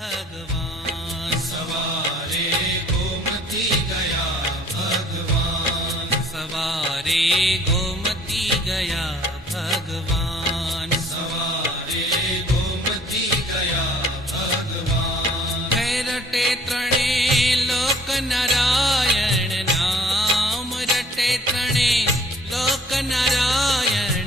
ભગવાન સવારે ગોમતી ગયા ભગવાન સવારે ગોમતી ગયા ભગવાન સવારે ગોમતી ગયા ભગવાન રટે ત્રણે લોક નારાયણ નામ રટે ત્રણે લોક નારાયણ